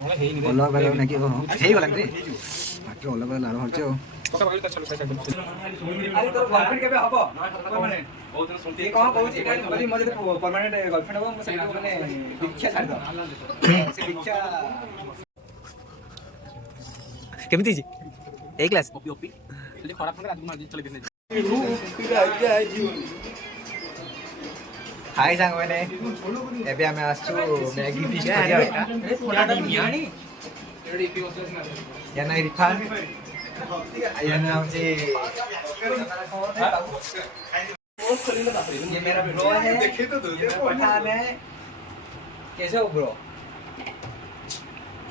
ଭଲ ବେଳ ନାକି ହେଇଗଲାଣି ରେ ବାକି ଭଲ ବେଳ ଲାଳ ହଉଛି ଆଉ କେମିତି ହେଇଛି ଏଇ କ୍ଲାସ୍ हाय सांग मैंने एबे हमें आसु मैगी फिश करिया बेटा या ना इरफान या ना मुझे ये मेरा ब्रो है ये पठान है कैसे हो ब्रो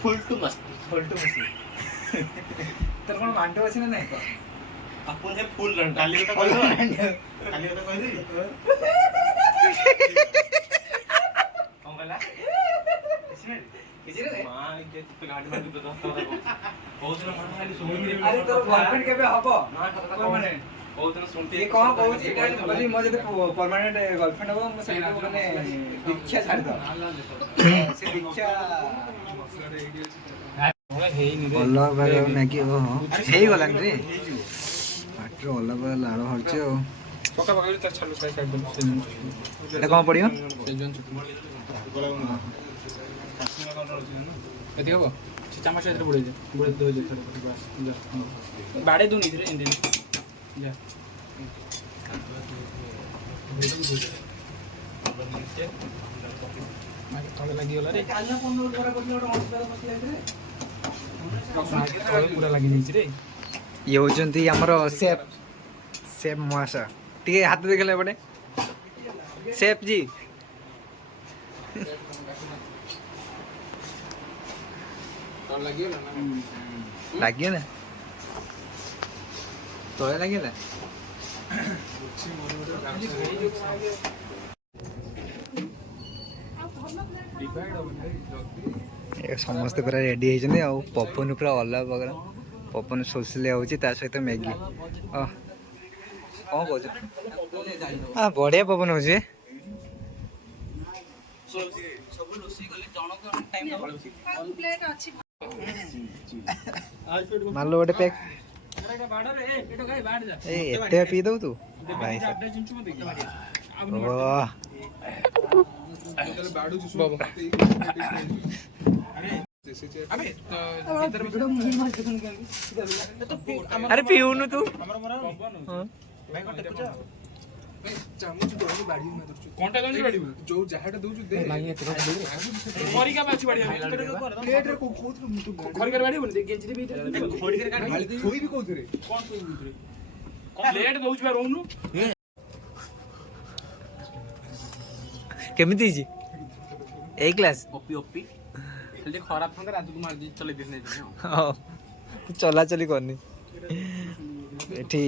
फुल टू मस्त तर कोण मांडव असे नाही का आपण हे फुल रन काली होता कहि दो काली होता कहि दे कौन बोला इसमें किसी ने मां के तो गाड़ी मार के तो बहुत दिन मन खाली सोई अरे तो गर्लफ्रेंड केबे हबो ना खतरा माने बहुत दिन सुनते ये कौन कहूची काई बोली म जते परमानेंट गर्लफ्रेंड हबो म सही माने दीक्षा छाड़ दो से दीक्षा ଭଲ ବେଳ ନାକି ହେଇଗଲାଣି ରେ ପାଟିରେ ଭଲ ବେଳ ଲାଳ ହଉଛି ଆଉ ଏଇଟା କ'ଣ ପଡ଼ିବ ଏତିକି ହବ ସେ ଚାମଚ ଏଥିରେ ବୁଡ଼େଇ ଦେ ବାଡ଼େଇ ଦଉନି ଏଥିରେ ଏମିତି ଯା ତଳେ ଲାଗିଗଲା ରେ पूरा लगी जाइए रे ये होचंती हमरो शेफ शेफ मुआसा टिके हाथ देखले बडे शेफ जी तोड़ लागियो ना लागियो ना तोड़े लागियो ना समस्ते पूरा रेडी होती आ पवन पूरा अलग प्रकार पवन सोशल होता सहित मैगी कौन कह बढ़िया पवन हो माल गोटे पैक एत पी दू तू भाई अरे पीऊनु तू कोनटा दंडी बाडी जो जहाटा दउछु दे मागी खरी का बाची बाडी प्लेट रे कोथु तू खरी कर बाडी बन दे गेंजरी भी खरी कर काट थोई भी कोथु रे कोन थोई रे प्लेट दउछु बा रोनु केमिति जी ए क्लास ओपी ओपी जल्दी खराब थंगा राजू कुमार जी चले दिस नहीं हां चला चली करनी एठी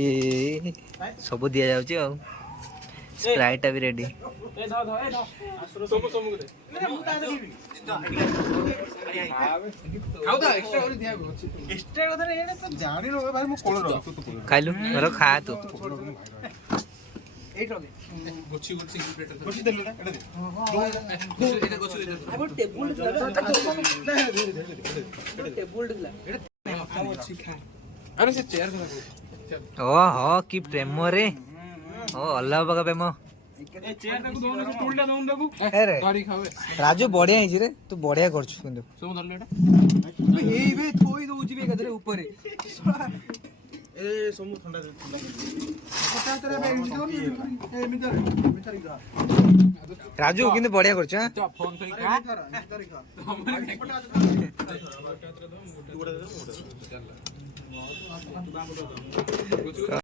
सब दिया जाउची आ स्प्राइट भी रेडी ए ध ध ए ध सोमु सोमु दे मुता देबी खाउ दा एक्स्ट्रा कर दिया एक्स्ट्रा कथा रे एटा तो जानि न भाई मु कोळ रख तू खाइलु रो खा तू एट रे गोची गोची प्लेट गोची देलु ना एटा दे एटा गोची दे अब टेबल टेबल दिला एटा गोची खा अरे से चेयर ओ हो की प्रेम रे ओ अल्लाह बगा प्रेम ए चेयर ताकू दोन टूलटा दोन ताकू अरे गाड़ी खावे राजू बढ़िया हिज रे तू बढ़िया करछु किंतु सब धरले एटा एई बे थोई दउची बे कदरे ऊपर ए सोमु ठंडा पता तेरे बे ए मिटर राजू किंतु बढ़िया करछ हां तो फोन करी का